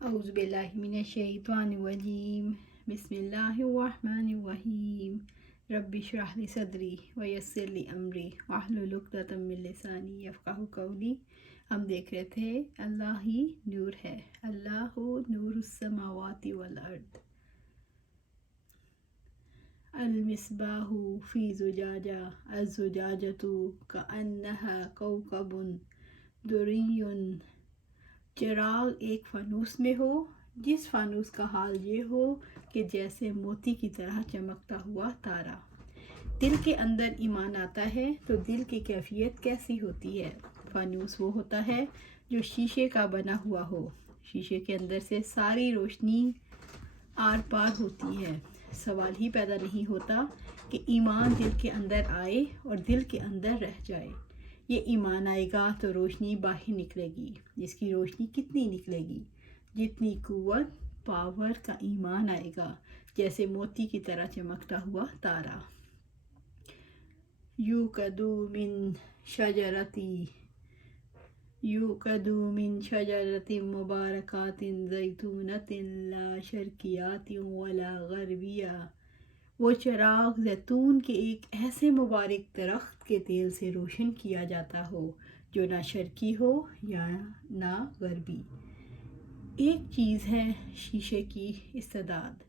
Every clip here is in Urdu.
اعوذ باللہ من الشیطان الرجیم بسم اللہ الرحمن الرحیم رب اشرح لی صدری ویسر لی امری واحلل عقدۃ من لسانی یفقہوا قولی۔ ہم دیکھ رہے تھے اللہ ہی نور ہے، اللہ نور السماوات والارض۔ المصباح فی زجاجہ الزجاجۃ کأنہا کوکب دری۔ چراغ ایک فانوس میں ہو، جس فانوس کا حال یہ ہو کہ جیسے موتی کی طرح چمکتا ہوا تارا۔ دل کے اندر ایمان آتا ہے تو دل کی کیفیت کیسی ہوتی ہے؟ فانوس وہ ہوتا ہے جو شیشے کا بنا ہوا ہو، شیشے کے اندر سے ساری روشنی آر پار ہوتی ہے۔ سوال ہی پیدا نہیں ہوتا کہ ایمان دل کے اندر آئے اور دل کے اندر رہ جائے۔ یہ ایمان آئے گا تو روشنی باہر نکلے گی، جس کی روشنی کتنی نکلے گی؟ جتنی قوت پاور کا ایمان آئے گا، جیسے موتی کی طرح چمکتا ہوا تارا۔ یوقد من شجرۃ مبارکۃ زیتونۃ لا شرقیۃ ولا غربیہ۔ وہ چراغ زیتون کے ایک ایسے مبارک درخت کے تیل سے روشن کیا جاتا ہو جو نہ شرقی ہو یا نہ غربی۔ ایک چیز ہے شیشے کی استعداد،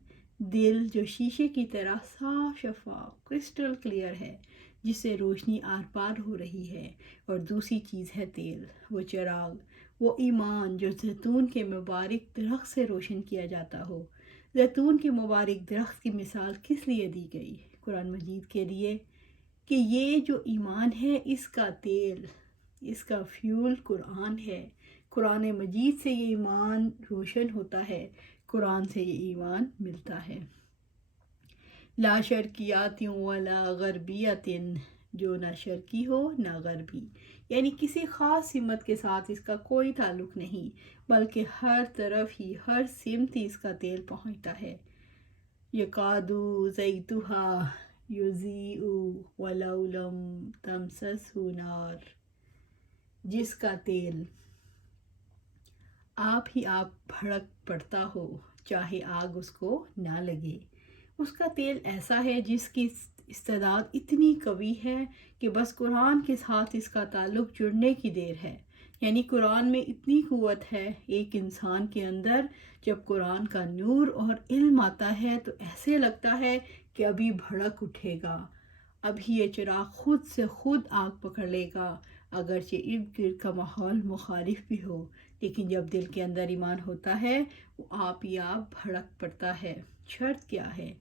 دل جو شیشے کی طرح صاف شفاف کرسٹل کلیئر ہے، جس سے روشنی آر پار ہو رہی ہے، اور دوسری چیز ہے تیل، وہ چراغ، وہ ایمان جو زیتون کے مبارک درخت سے روشن کیا جاتا ہو۔ زیتون کے مبارک درخت کی مثال کس لیے دی گئی؟ قرآن مجید کے لیے کہ یہ جو ایمان ہے اس کا تیل، اس کا فیول قرآن ہے۔ قرآن مجید سے یہ ایمان روشن ہوتا ہے، قرآن سے یہ ایمان ملتا ہے۔ لا شرقیات ولا غربیت، جو نہ شرقی ہو نہ غربی، یعنی کسی خاص سمت کے ساتھ اس کا کوئی تعلق نہیں، بلکہ ہر طرف ہی ہر سمت ہی اس کا تیل پہنچتا ہے۔ یکاد زیتها یضیء ولو لم تمسسہ نار، جس کا تیل آپ ہی آپ بھڑک پڑتا ہو، چاہے آگ اس کو نہ لگے۔ اس کا تیل ایسا ہے جس کی استعداد اتنی قوی ہے کہ بس قرآن کے ساتھ اس کا تعلق جڑنے کی دیر ہے۔ یعنی قرآن میں اتنی قوت ہے ایک انسان کے اندر، جب قرآن کا نور اور علم آتا ہے تو ایسے لگتا ہے کہ ابھی بھڑک اٹھے گا، ابھی یہ چراغ خود سے خود آگ پکڑ لے گا، اگرچہ ارد گرد کا ماحول مخالف بھی ہو، لیکن جب دل کے اندر ایمان ہوتا ہے وہ آپ ہی آپ بھڑک پڑتا ہے۔ شرط کیا ہے؟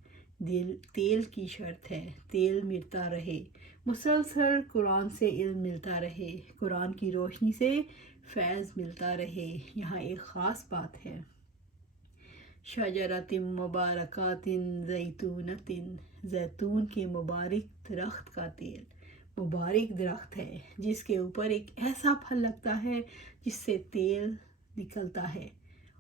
تیل کی شرط ہے، تیل ملتا رہے، مسلسل قرآن سے علم ملتا رہے، قرآن کی روشنی سے فیض ملتا رہے۔ یہاں ایک خاص بات ہے، شجرۃ مبارکۃ زیتونۃ، زیتون کے مبارک درخت کا تیل، مبارک درخت ہے جس کے اوپر ایک ایسا پھل لگتا ہے جس سے تیل نکلتا ہے۔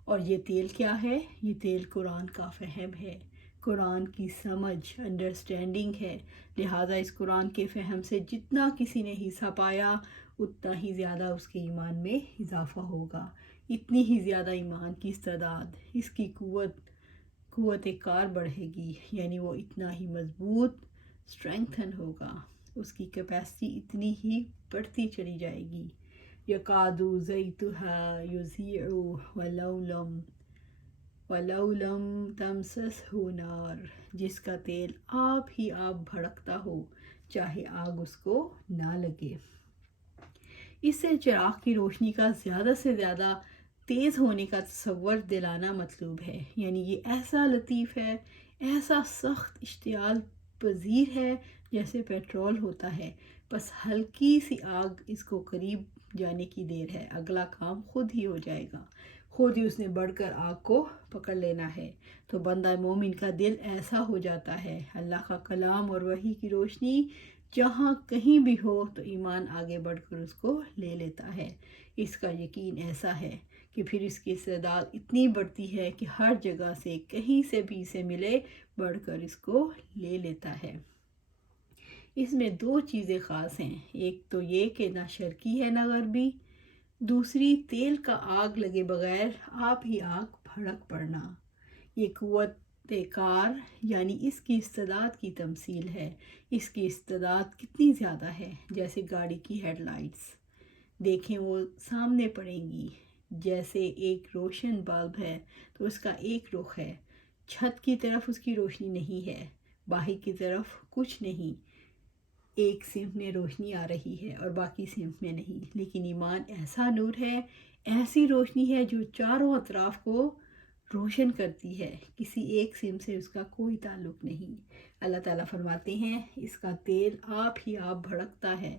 اور یہ تیل کیا ہے؟ یہ تیل قرآن کا فہم ہے، قرآن کی سمجھ، انڈرسٹینڈنگ ہے۔ لہٰذا اس قرآن کے فہم سے جتنا کسی نے حصہ پایا اتنا ہی زیادہ اس کے ایمان میں اضافہ ہوگا، اتنی ہی زیادہ ایمان کی استعداد، اس کی قوت کار بڑھے گی، یعنی وہ اتنا ہی مضبوط اسٹرینگتھن ہوگا، اس کی کیپیسٹی اتنی ہی بڑھتی چلی جائے گی۔ یکاد زیتها یضیء ولو لم تمسسہ نار، جس کا تیل آپ ہی آپ بھڑکتا ہو، چاہے آگ اس کو نہ لگے۔ اس سے چراغ کی روشنی کا زیادہ سے زیادہ تیز ہونے کا تصور دلانا مطلوب ہے، یعنی یہ ایسا لطیف ہے، ایسا سخت اشتعال پذیر ہے جیسے پیٹرول ہوتا ہے، بس ہلکی سی آگ اس کو قریب جانے کی دیر ہے، اگلا کام خود ہی ہو جائے گا، خود ہی اس نے بڑھ کر آگ کو پکڑ لینا ہے۔ تو بندہ مومن کا دل ایسا ہو جاتا ہے، اللہ کا کلام اور وحی کی روشنی جہاں کہیں بھی ہو تو ایمان آگے بڑھ کر اس کو لے لیتا ہے۔ اس کا یقین ایسا ہے کہ پھر اس کی استعداد اتنی بڑھتی ہے کہ ہر جگہ سے کہیں سے بھی اسے ملے بڑھ کر اس کو لے لیتا ہے۔ اس میں دو چیزیں خاص ہیں، ایک تو یہ کہ نہ شرقی ہے نہ غربی، دوسری تیل کا آگ لگے بغیر آپ ہی آگ بھڑک پڑنا۔ یہ قوت کار یعنی اس کی استعداد کی تمثیل ہے۔ اس کی استعداد کتنی زیادہ ہے، جیسے گاڑی کی ہیڈ لائٹس دیکھیں وہ سامنے پڑیں گی، جیسے ایک روشن بلب ہے تو اس کا ایک رخ ہے، چھت کی طرف اس کی روشنی نہیں ہے، باہر کی طرف کچھ نہیں، ایک سمت میں روشنی آ رہی ہے اور باقی سمت میں نہیں۔ لیکن ایمان ایسا نور ہے، ایسی روشنی ہے جو چاروں اطراف کو روشن کرتی ہے، کسی ایک سمت سے اس کا کوئی تعلق نہیں۔ اللہ تعالیٰ فرماتے ہیں اس کا تیل آپ ہی آپ بھڑکتا ہے۔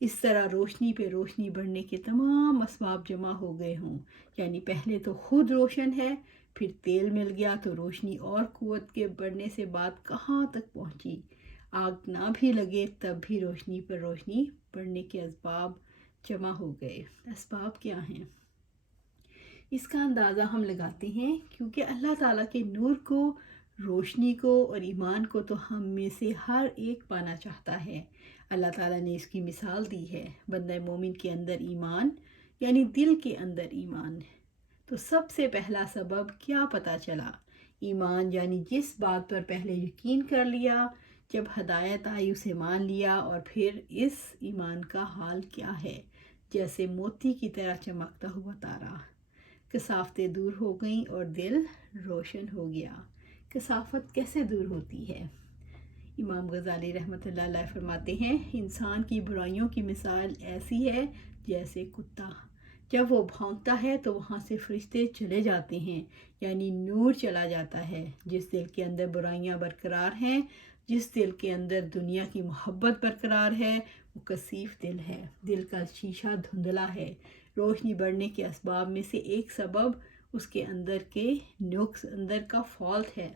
اس طرح روشنی پہ روشنی بڑھنے کے تمام اسباب جمع ہو گئے ہوں، یعنی پہلے تو خود روشن ہے، پھر تیل مل گیا تو روشنی اور قوت کے بڑھنے سے بات کہاں تک پہنچی۔ آگ نہ بھی لگے تب بھی روشنی پر روشنی بڑھنے کے اسباب جمع ہو گئے۔ اسباب کیا ہیں؟ اس کا اندازہ ہم لگاتے ہیں کیونکہ اللہ تعالیٰ کے نور کو، روشنی کو اور ایمان کو تو ہم میں سے ہر ایک پانا چاہتا ہے۔ اللہ تعالیٰ نے اس کی مثال دی ہے، بندہ مومن کے اندر ایمان یعنی دل کے اندر ایمان۔ تو سب سے پہلا سبب کیا پتہ چلا؟ ایمان یعنی جس بات پر پہلے یقین کر لیا، جب ہدایت آئی اسے مان لیا، اور پھر اس ایمان کا حال کیا ہے؟ جیسے موتی کی طرح چمکتا ہوا تارا، کثافتیں دور ہو گئیں اور دل روشن ہو گیا۔ کثافت کیسے دور ہوتی ہے؟ امام غزالی رحمۃ اللہ علیہ فرماتے ہیں انسان کی برائیوں کی مثال ایسی ہے جیسے کتا، جب وہ بھونکتا ہے تو وہاں سے فرشتے چلے جاتے ہیں، یعنی نور چلا جاتا ہے۔ جس دل کے اندر برائیاں برقرار ہیں، جس دل کے اندر دنیا کی محبت برقرار ہے، وہ کثیف دل ہے، دل کا شیشہ دھندلا ہے۔ روشنی بڑھنے کے اسباب میں سے ایک سبب اس کے اندر کے نقص، اندر کا فالٹ ہے۔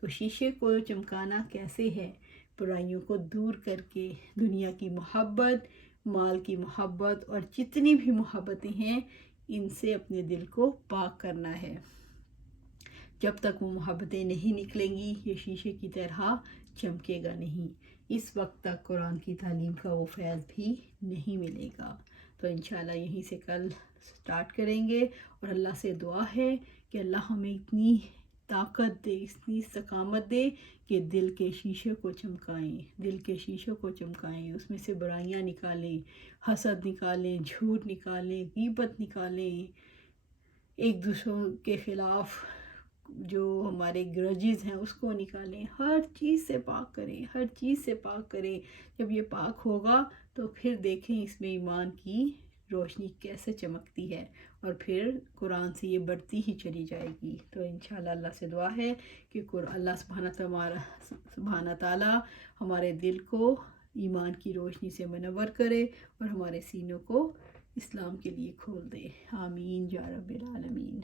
تو شیشے کو چمکانا کیسے ہے؟ برائیوں کو دور کر کے، دنیا کی محبت، مال کی محبت اور جتنی بھی محبتیں ہیں ان سے اپنے دل کو پاک کرنا ہے۔ جب تک وہ محبتیں نہیں نکلیں گی یہ شیشے کی طرح چمکے گا نہیں، اس وقت تک قرآن کی تعلیم کا وہ فیض بھی نہیں ملے گا۔ تو انشاءاللہ یہیں سے کل سٹارٹ کریں گے، اور اللہ سے دعا ہے کہ اللہ ہمیں اتنی طاقت دے، اتنی استقامت دے کہ دل کے شیشے کو چمکائیں، دل کے شیشوں کو چمکائیں، اس میں سے برائیاں نکالیں، حسد نکالیں، جھوٹ نکالیں، غیبت نکالیں، ایک دوسروں کے خلاف جو ہمارے گرجز ہیں اس کو نکالیں، ہر چیز سے پاک کریں، ہر چیز سے پاک کریں۔ جب یہ پاک ہوگا تو پھر دیکھیں اس میں ایمان کی روشنی کیسے چمکتی ہے، اور پھر قرآن سے یہ بڑھتی ہی چلی جائے گی۔ تو انشاءاللہ اللہ سے دعا ہے کہ اللہ سبحانہ تعالیٰ ہمارے دل کو ایمان کی روشنی سے منور کرے اور ہمارے سینوں کو اسلام کے لیے کھول دے۔ آمین یا رب العالمین۔